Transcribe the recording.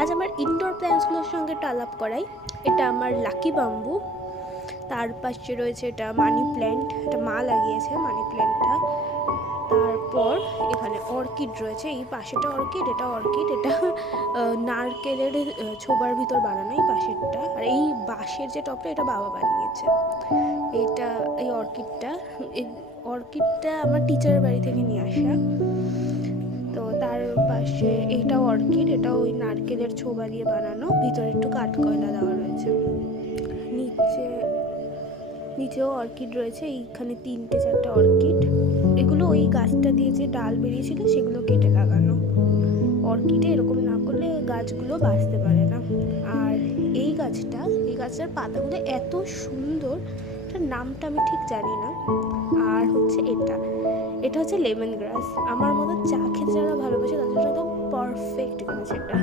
আজ আমার ইনডোর প্ল্যান্টসগুলোর সঙ্গে একটু আলাপ করাই। এটা আমার লাকি বাম্বু, তার পাশে রয়েছে এটা মানি প্ল্যান্ট, এটা মা লাগিয়েছে মানি প্ল্যান্টটা। তারপর এখানে অর্কিড রয়েছে, এই পাশেটা অর্কিড, এটা অর্কিড, এটা নারকেলের ছোবার ভিতর বানানো এই পাশেরটা। আর এই বাঁশের যে টপটা এটা বাবা বানিয়েছে। এইটা এই অর্কিডটা আমার টিচারের বাড়ি থেকে নিয়ে আসা। তো তার পাশে এইটাও অর্কিড, এটা ওই নারকেলের ছোবা দিয়ে বানানো, ভিতরে একটু কাঠকয়লা দেওয়া রয়েছে। নিচেও অর্কিড রয়েছে, এইখানে 3-4টে অর্কিড। এগুলো ওই গাছটা দিয়ে যে ডাল বেরিয়েছিল সেগুলো কেটে লাগানো। অর্কিডে এরকম না করলে গাছগুলো বাঁচতে পারে না। আর এই গাছটার পাতাগুলো এত সুন্দর, এটার নামটা আমি ঠিক জানি না। আর হচ্ছে এটা হচ্ছে লেমন গ্রাস। আমার মতো চা খেতে যারা ভালোবাসে তাদের জন্য তো পারফেক্ট গাছ এটা।